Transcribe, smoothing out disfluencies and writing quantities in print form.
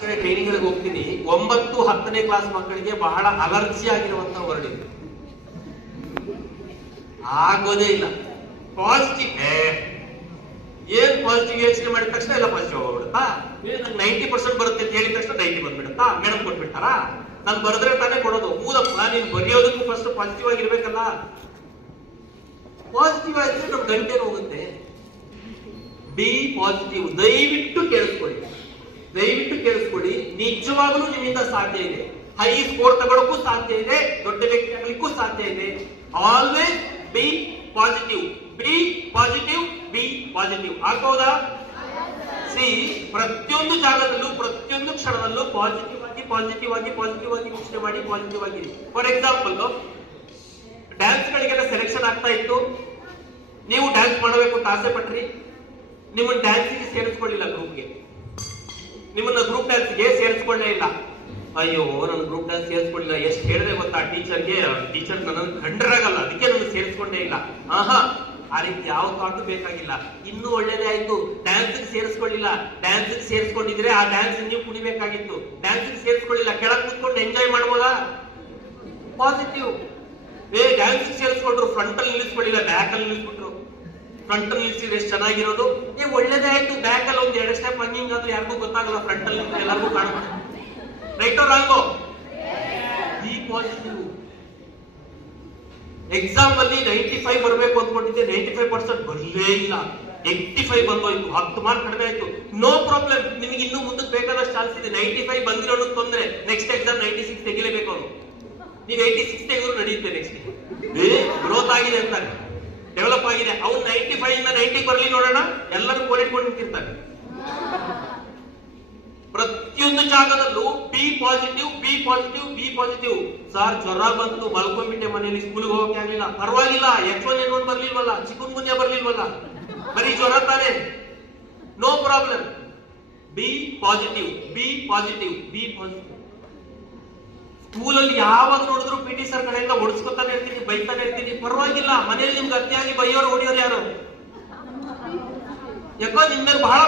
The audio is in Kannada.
ಟ್ರೈನಿಂಗ್ ಹೋಗ್ತೀನಿ. 9, 10ನೇ ಕ್ಲಾಸ್ ಮಕ್ಕಳಿಗೆ ಬಹಳ ಅಲರ್ಜಿ ಆಗಿರುವಂತಹ ವರ್ಡ್ ಇದೆ. ಆಗೋದೇ ಇಲ್ಲ. ಪಾಸಿಟಿವ್ ಏನ್ ಪಾಸಿಟಿವ್ ಯೋಚನೆ ಮಾಡಿದ ತಕ್ಷಣ ಎಲ್ಲ ಪಾಸಿಟಿವ್ ಹೋಗ್ಬಿಡುತ್ತಾ? 90% ಬರುತ್ತೆ ಅಂತ ಹೇಳಿದ ತಕ್ಷಣ 90 ಬಂದ್ಬಿಡುತ್ತಾ? ಮೇಡಮ್ ಕೊಟ್ಬಿಡ್ತಾರಾ? ನಾನು ಬರೆದ್ರೆ ತಾನೇ ಕೊಡೋದು. ಮೂದಪ್ಪ, ನೀನು ಬರೆಯೋದಕ್ಕೂ ಫಸ್ಟ್ ಪಾಸಿಟಿವ್ ಆಗಿರ್ಬೇಕಲ್ಲ. ಪಾಸಿಟಿವ್ ಆಗಿದ್ರೆ ನಮ್ ಗಂಟೆ ಹೋಗುತ್ತೆ. B positive. ದಯವಿಟ್ಟು ಕೇಳಿಸ್ಕೊಳ್ಳಿ, ನಿಜವಾಗಲೂ ನಿಮ್ಮಿಂದ ಸಾಧ್ಯ ಇದೆ. ಹೈ ಸ್ಕೋರ್ ತಗೊಳ್ಳೋಕ್ಕೂ ಸಾಧ್ಯ ಇದೆ, ದೊಡ್ಡ ವ್ಯಕ್ತಿ ಆಗಲಿಕ್ಕೂ ಸಾಧ್ಯ ಇದೆ. Always be positive, be positive, be positive. ಹಾಕೋದಾ? ಸಿ, ಪ್ರತಿಯೊಂದು ಜಾಗದಲ್ಲೂ ಪ್ರತಿಯೊಂದು ಕ್ಷಣದಲ್ಲೂ ಪಾಸಿಟಿವ್ ಆಗಿ ಯೋಚನೆ ಮಾಡಿ, ಪಾಸಿಟಿವ್ ಆಗಿರಿ. ಫಾರ್ ಎಕ್ಸಾಂಪಲ್, ಡ್ಯಾನ್ಸ್ ಗಳಿಗೆಲ್ಲ ಸೆಲೆಕ್ಷನ್ ಆಗ್ತಾ ಇತ್ತು. ನೀವು ಡ್ಯಾನ್ಸ್ ಮಾಡಬೇಕು ಅಂತ ಆಸೆ ಪಟ್ರಿ. ನಿಮ್ಮನ್ನ ಡ್ಯಾನ್ಸಿಗೆ ಸೇರಿಸ್ಕೊಳ್ಳಿಲ್ಲ, ನಿಮ್ಮನ್ನ ಗ್ರೂಪ್ ಡ್ಯಾನ್ಸ್ಗೆ ಸೇರಿಸ್ಕೊಳ್ಳೇ ಇಲ್ಲ. ಅಯ್ಯೋ, ನನ್ನ ಗ್ರೂಪ್ ಡ್ಯಾನ್ಸ್ ಸೇರಿಸ್ಕೊಳ್ಳಿಲ್ಲ. ಎಷ್ಟು ಹೇಳಿದೆ ಗೊತ್ತಾ ಟೀಚರ್ ನನ್ನ ಕಂಡ್ರಾಗಲ್ಲ, ಅದಕ್ಕೆ ನಾನು ಸೇರಿಸ್ಕೊಂಡೇ ಇಲ್ಲ. ಆಹಾ, ಆ ರೀತಿ ಯಾವ ಥಾಟ್ ಬೇಕಾಗಿಲ್ಲ. ಇನ್ನೂ ಒಳ್ಳೇದೇ ಆಯ್ತು. ಡ್ಯಾನ್ಸ್ ಸೇರಿಸ್ಕೊಳ್ಳಿಲ್ಲ. ಡ್ಯಾನ್ಸ್ ಸೇರಿಸ್ಕೊಂಡಿದ್ರೆ ಆ ಡ್ಯಾನ್ಸ್ ನೀವು ಕುಣಿಬೇಕಾಗಿತ್ತು. ಡ್ಯಾನ್ಸ್ ಸೇರಿಸ್ಕೊಳ್ಳಿಲ್ಲ, ಕೆಳಗೆ ಕೂತ್ಕೊಂಡು ಎಂಜಾಯ್ ಮಾಡ್ಬೋದಾ? ಪಾಸಿಟಿವ್. ಡ್ಯಾನ್ಸ್ ಸೇರಿಸ್ಕೊಂಡ್ರು, ಫ್ರಂಟ್ ಅಲ್ಲಿ ನಿಲ್ಲಿಸ್ಕೊಳ್ಳಿಲ್ಲ, ಬ್ಯಾಕ್ ಅಲ್ಲಿ ನಿಲ್ಲಿಸ್ಬಿಟ್ರು. ಫ್ರಂಟ್ ಅಲ್ಲಿ ನಿಲ್ಸಿದ್ರೆ ಎಷ್ಟು ಚೆನ್ನಾಗಿರೋದು. ಒಳ್ಳೇದೇ ಆಯ್ತು. ಬ್ಯಾಕ್ ಅಲ್ಲಿ ಒಂದು 2 ಸ್ಟೆಪ್ ಹಂಗಿಂಗಾದ್ರೂ ಯಾರಿಗೂ ಗೊತ್ತಾಗಲ್ಲ, ಫ್ರಂಟ್ ಅಲ್ಲಿ ಎಲ್ಲರಿಗೂ ಕಾಣುತ್ತೆ. ರೈಟೋ ರಾಂಗೋ? Be positive. ಎಕ್ಸಾಮ್ ಅಲ್ಲಿ 95 ಬರಬೇಕು ಅಂದ್ಕೊಂಡಿದ್ದೆ, 95% ಬರಲೇ ಇಲ್ಲ. 85 ಬಂದೋಯ್ತು, 10 ಮಾರ್ಕ್ ಕಡಿಮೆ ಆಯ್ತು. ನೋ ಪ್ರಾಬ್ಲಮ್, ನಿಮ್ಗೆ ಇನ್ನೂ ಮುಂದಕ್ಕೆ ಬೇಕಾದಷ್ಟು ಚಾನ್ಸ್ ಇದೆ. 95 ಬಂದಿರೋದು ತೊಂದ್ರೆ, ನೆಕ್ಸ್ಟ್ ಎಕ್ಸಾಮ್ 96 ತೆಗಿಲೇಬೇಕು ಅವನು. ನೀವು 86 ತೆಗೆದ್ರು ನಡೆಯುತ್ತೆ. ನೆಕ್ಸ್ಟ್ ಗ್ರೋತ್ ಆಗಿದೆ ಅಂತಾರೆ, ಡೆವಲಪ್ ಆಗಿದೆ. ಅವ್ನು 95 ಇಂದ 90 ಬರ್ಲಿ ನೋಡೋಣ, ಎಲ್ಲರೂ ಕೋಲಿಟ್ಕೊಂಡು ನಿಂತಿರ್ತಾರೆ. ಪ್ರತಿಯೊಂದು ಜಾಗದಲ್ಲೂ be positive, be positive, be positive. Sir, ಜ್ವರ ಬಂತು, ಮಲ್ಕೊಂಡ್ಬಿಟ್ಟೆ ಮನೆಯಲ್ಲಿ, ಸ್ಕೂಲ್ಗೆ ಹೋಗಕ್ಕೆ ಆಗಲಿಲ್ಲ. ಪರವಾಗಿಲ್ಲ, H1N1 ಬರ್ಲಿಲ್ವಲ್ಲ, ಚಿಕುನ್ಗುನ್ಯಾ ಬರ್ಲಿಲ್ವಲ್ಲ, ಬರೀ ಜ್ವರ ತಾನೆ. No problem. Be positive, be positive, be positive. ಸ್ಕೂಲಲ್ಲಿ ಯಾವಾಗ ನೋಡಿದ್ರು PT ಸರ್ ಕಡೆಯಿಂದ ಹೊಡಿಸ್ಕೊತಾನೆ ಇರ್ತೀನಿ, ಬೈತಾನೆ ಇರ್ತೀನಿ. ಪರವಾಗಿಲ್ಲ, ಮನೆಯಲ್ಲಿ ನಿಮ್ಗೆ ಅತಿಯಾಗಿ ಬೈಯೋರು ಹೊಡಿಯೋರು ಯಾರು? ಯಾಕೋ ನಿಮ್ಮ ಮೇಲೆ ಬಹಳ